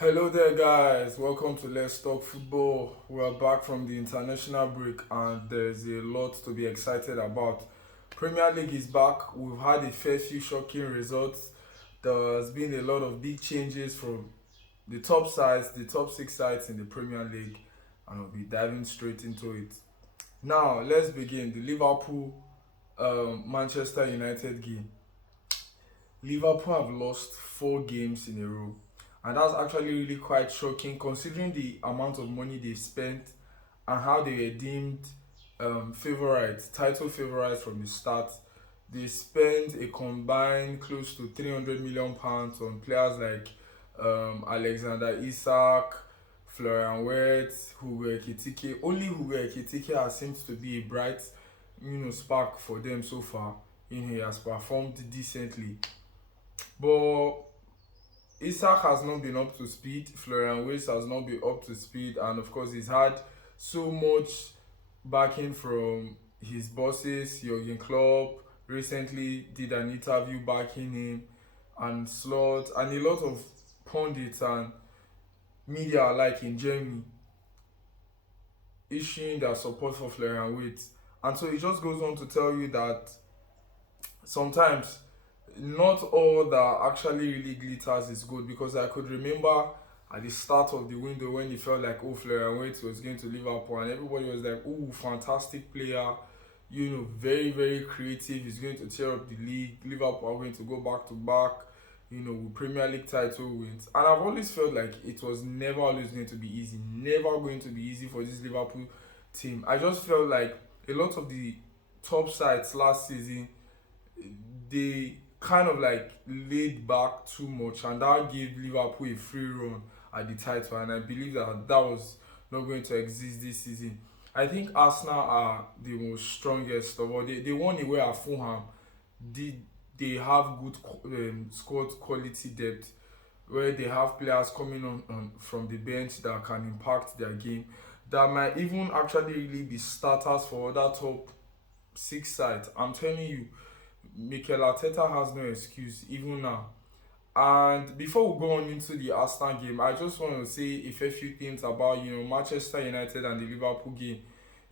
Hello there, guys. Welcome to Let's Talk Football. We are back from the international break, and there's a lot to be excited about. Premier League is back. We've had a fair few shocking results. There's been a lot of big changes from the top sides, the top six sides in the Premier League, and we'll be diving straight into it. Now, let's begin. The Liverpool Manchester United game. Liverpool have lost 4 games in a row, and that's actually really quite shocking considering the amount of money they've spent and how they were deemed favorites, title favorites from the start. They spent a combined close to £300 million on players like Alexander Isak, Florian Wirtz, Hugo Ekitike. Only Hugo Ekitike has seemed to be a bright, spark for them so far. He has performed decently, but Isak has not been up to speed. Florian Wirtz has not been up to speed, and of course, he's had so much backing from his bosses. Jurgen Klopp recently did an interview backing him, and Slot, and a lot of pundits and media alike in Germany issuing their support for Florian Wirtz. And so it just goes on to tell you that sometimes not all that actually really glitters is good, because I could remember at the start of the window when it felt like, oh, Florian Wirtz was going to Liverpool, and everybody was like, oh, fantastic player, very, very creative, he's going to tear up the league, Liverpool are going to go back to back, with Premier League title wins. And I've always felt like it was never always going to be easy, never going to be easy for this Liverpool team. I just felt like a lot of the top sides last season, they kind of like laid back too much, and that gave Liverpool a free run at the title, and I believe that that was not going to exist this season. I think Arsenal are the most strongest of all. They won away at Fulham. They have good squad quality depth, where they have players coming on from the bench that can impact their game, that might even actually really be starters for other top six sides. I'm telling you, Mikel Arteta has no excuse even now. And before we go on into the Arsenal game, I just want to say a fair few things about Manchester United and the Liverpool game.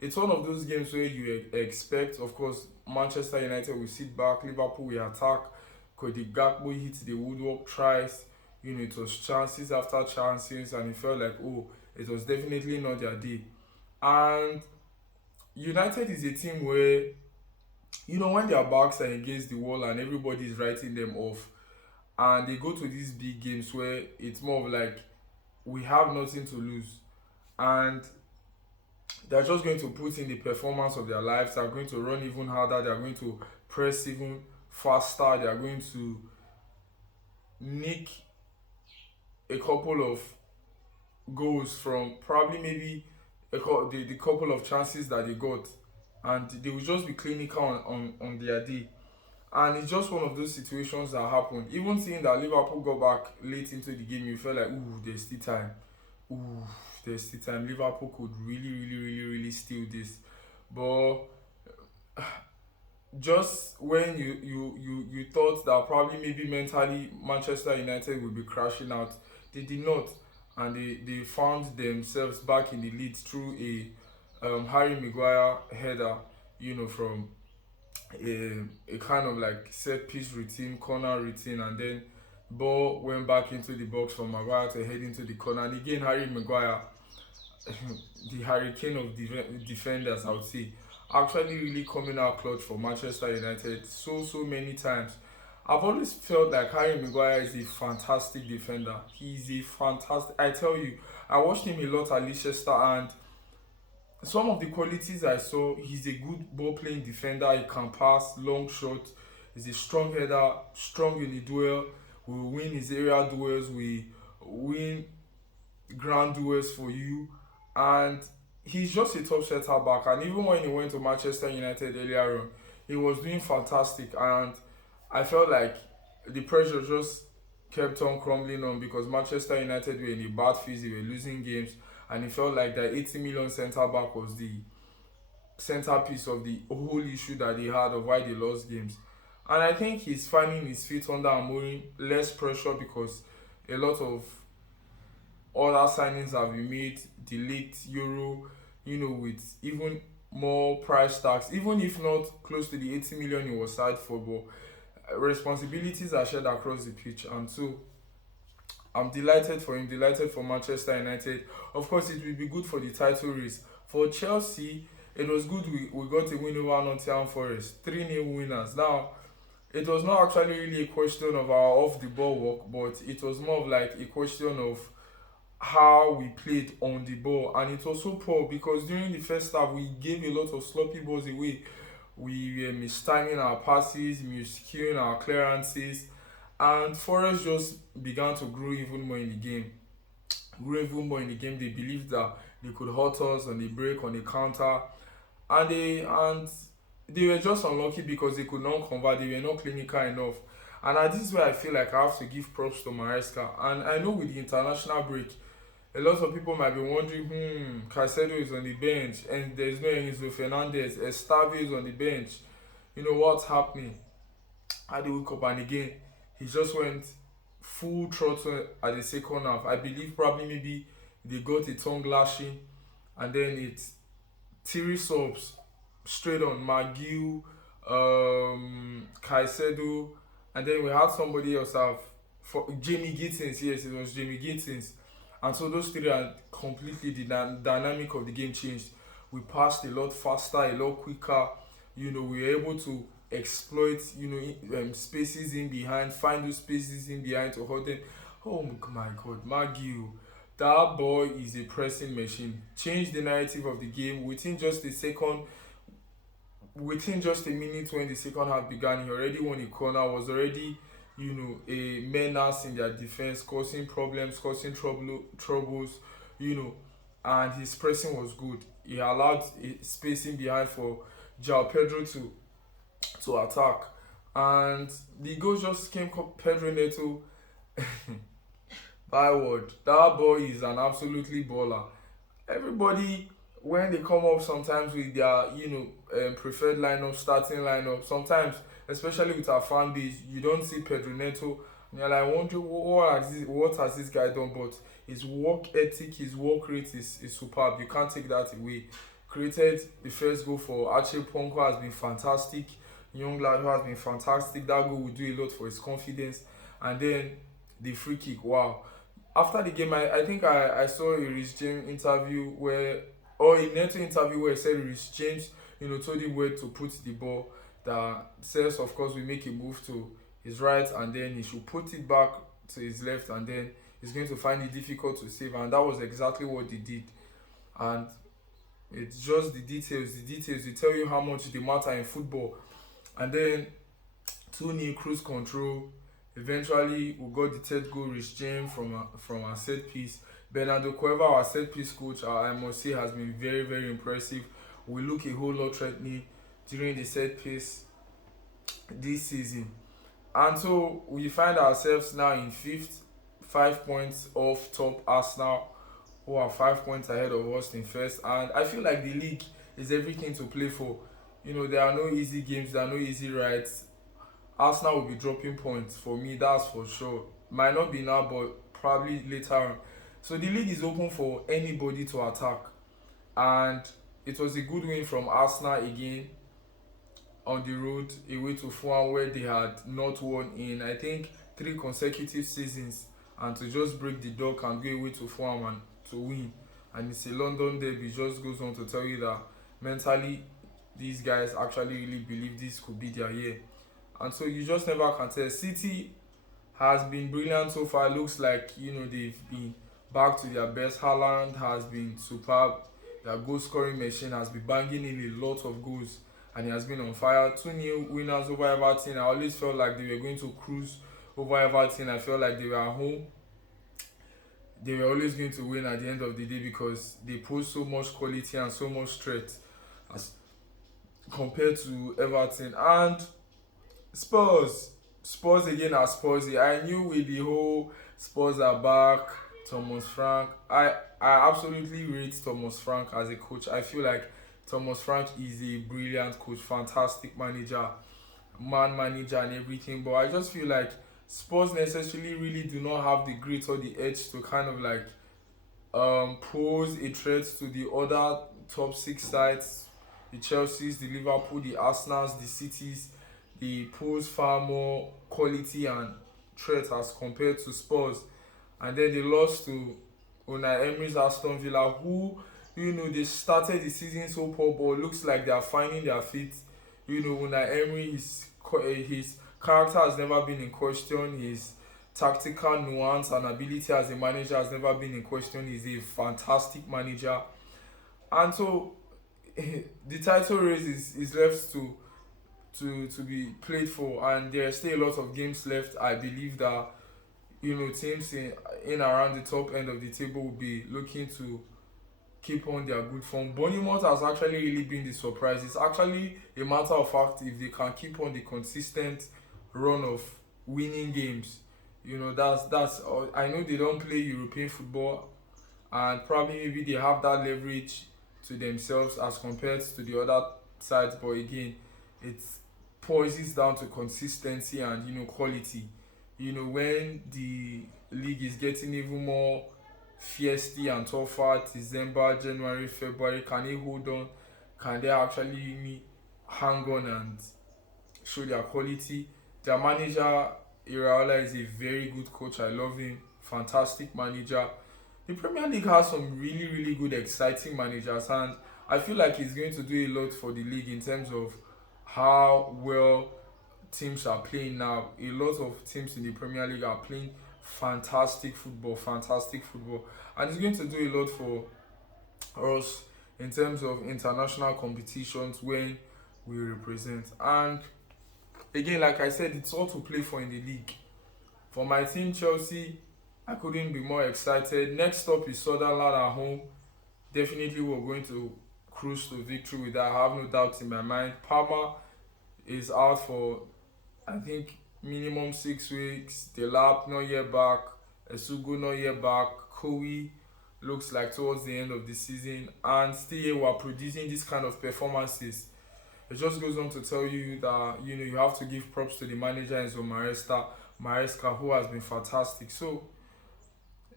It's one of those games where you expect, of course, Manchester United will sit back, Liverpool will attack. Cody Gakpo hit the woodwork twice. It was chances after chances, and it felt like, oh, it was definitely not their day. And United is a team where, when their backs are against the wall and everybody is writing them off, and they go to these big games where it's more of like, we have nothing to lose, and they're just going to put in the performance of their lives. They're going to run even harder, they're going to press even faster, they're going to nick a couple of goals from probably maybe the couple of chances that they got, and they will just be clinical on their day. And it's just one of those situations that happened. Even seeing that Liverpool got back late into the game, you felt like, ooh, there's still time. Ooh, there's still time. Liverpool could really, really, really, really steal this. But just when you thought that probably maybe mentally Manchester United would be crashing out, they did not. And they found themselves back in the lead through a Harry Maguire header, from a kind of like set piece routine, corner routine, and then ball went back into the box from Maguire to head into the corner. And again, Harry Maguire, the hurricane of defenders, I would say, actually really coming out clutch for Manchester United so many times. I've always felt like Harry Maguire is a fantastic defender. He's a fantastic. I tell you, I watched him a lot at Leicester, and some of the qualities I saw, he's a good ball playing defender. He can pass long shots. He's a strong header, strong in the duel. We win his area duels. We win ground duels for you, and he's just a top setter back. And even when he went to Manchester United earlier on, he was doing fantastic. And I felt like the pressure just kept on crumbling on, because Manchester United were in a bad phase. They were losing games, and it felt like the 80 million centre back was the centerpiece of the whole issue that they had of why they lost games. And I think he's finding his feet under Amorim, less pressure, because a lot of other signings have been made, the late Euro, with even more price tags, even if not close to the 80 million he was signed for, but responsibilities are shared across the pitch. And so I'm delighted for him, delighted for Manchester United. Of course, it will be good for the title race. For Chelsea, it was good we got a win over Nottingham Forest, 3-0 winners. Now, it was not actually really a question of our off the ball work, but it was more of like a question of how we played on the ball. And it was so poor because during the first half, we gave a lot of sloppy balls away. We were mistiming our passes, miscuing our clearances, and Forest just began to grow even more in the game. Grew even more in the game. They believed that they could hurt us on the break, on the counter, and they were just unlucky because they could not convert. They were not clinical enough. And this is where I feel like I have to give props to Maresca. And I know with the international break, a lot of people might be wondering, Caicedo is on the bench and there's no Enzo Fernandez, Estavio is on the bench. What's happening? How do we wake up? And again, he just went full throttle at the second half. I believe probably maybe they got a tongue lashing, and then it's three subs straight on McGill, Caicedo, and then we had somebody else have for Jamie Gittins. Yes, it was Jamie Gittins. And so those three are completely the dynamic of the game changed. We passed a lot faster, a lot quicker. We were able to exploit, spaces in behind, find those spaces in behind to hold them. Oh my God, McGill, that boy is a pressing machine. Changed the narrative of the game within just a minute when the second half began. He already won a corner, was already, a menace in their defense, causing problems, causing troubles, and his pressing was good. He allowed spacing behind for Joao Pedro to attack, and the goal just came. Pedro Neto, by word, that boy is an absolutely baller. Everybody, when they come up sometimes with their preferred lineup, starting lineup, sometimes especially with our fan base, you don't see Pedro Neto and you're like wondering what has this guy done. But his work ethic, his work rate is superb. You can't take that away. Created the first goal for Archie Ponko, has been fantastic. Young lad who has been fantastic. That goal will do a lot for his confidence. And then the free kick, wow. After the game, I think I saw a Reece James interview or a Neto interview where he said Reece James, told him where to put the ball. That says, of course, we make a move to his right and then he should put it back to his left, and then he's going to find it difficult to save. And that was exactly what they did. And it's just the details. The details, they tell you how much they matter in football. And then 2-0 cruise control. Eventually, we got the third goal, Reece James from our set piece. Bernardo Cueva, our set piece coach, I must say, has been very, very impressive. We look a whole lot threatening during the set piece this season. And so we find ourselves now in fifth, 5 points off top Arsenal, who are 5 points ahead of us in first. And I feel like the league is everything to play for. There are no easy games, there are no easy rides. Arsenal will be dropping points for me, that's for sure. Might not be now, but probably later on. So the league is open for anybody to attack. And it was a good win from Arsenal again on the road away to Fulham, where they had not won in, I think, 3 consecutive seasons. And to just break the dog and go away to Fulham and to win. And it's a London derby. Just goes on to tell you that mentally these guys actually really believe this could be their year. And so you just never can tell. City has been brilliant so far. Looks like they've been back to their best. Haaland has been superb. Their goal scoring machine has been banging in a lot of goals, and he has been on fire. 2-0 winners over Everton. I always felt like they were going to cruise over Everton. I felt like they were at home. They were always going to win at the end of the day because they pose so much quality and so much threat as compared to Everton. And Spurs again are Spursy. I knew with the whole Spurs are back, Thomas Frank. I absolutely rate Thomas Frank as a coach. I feel like Thomas Frank is a brilliant coach, fantastic manager, man manager and everything. But I just feel like Spurs necessarily really do not have the grit or the edge to kind of like pose a threat to the other top six sides, the Chelseas, the Liverpool, the Arsenals, the Cities. They pose far more quality and threat as compared to Spurs. And then they lost to Unai Emery's Aston Villa, who, they started the season so poor, but looks like they are finding their feet. Unai Emery, his character has never been in question. His tactical nuance and ability as a manager has never been in question. He's a fantastic manager, and so the title race is left to be played for, and there are still a lot of games left. I believe that teams in around the top end of the table will be looking to keep on their good form. Bournemouth has actually really been the surprise. It's actually a matter of fact if they can keep on the consistent run of winning games. That's I know they don't play European football, and probably maybe they have that leverage to themselves as compared to the other sides. But again, it poises down to consistency and quality. When the league is getting even more feisty and tougher, December, January, February, can they hold on? Can they actually hang on and show their quality? Their manager Iraola is a very good coach. I love him. Fantastic manager. The Premier League has some really, really good, exciting managers, and I feel like he's going to do a lot for the league in terms of how well teams are playing now. A lot of teams in the Premier League are playing fantastic football, and he's going to do a lot for us in terms of international competitions when we represent. And again, like I said, it's all to play for in the league. For my team, Chelsea, I couldn't be more excited. Next stop is Sunderland at home. Definitely, we're going to cruise to victory with that. I have no doubts in my mind. Palmer is out for, I think, minimum 6 weeks. Delap not yet back. Esugo not yet back. Kowi looks like towards the end of the season. And still here we're producing this kind of performances. It just goes on to tell you that you have to give props to the manager Enzo Maresca, who has been fantastic. So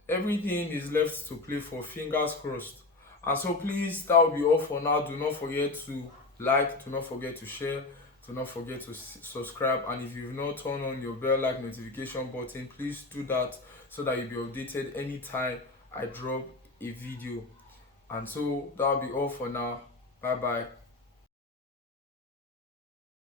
everything is left to play for, fingers crossed. And so please, that will be all for now. Do not forget to like, do not forget to share, do not forget to subscribe, and if you've not turned on your bell like notification button, please do that so that you'll be updated anytime I drop a video. And so that'll be all for now. Bye bye.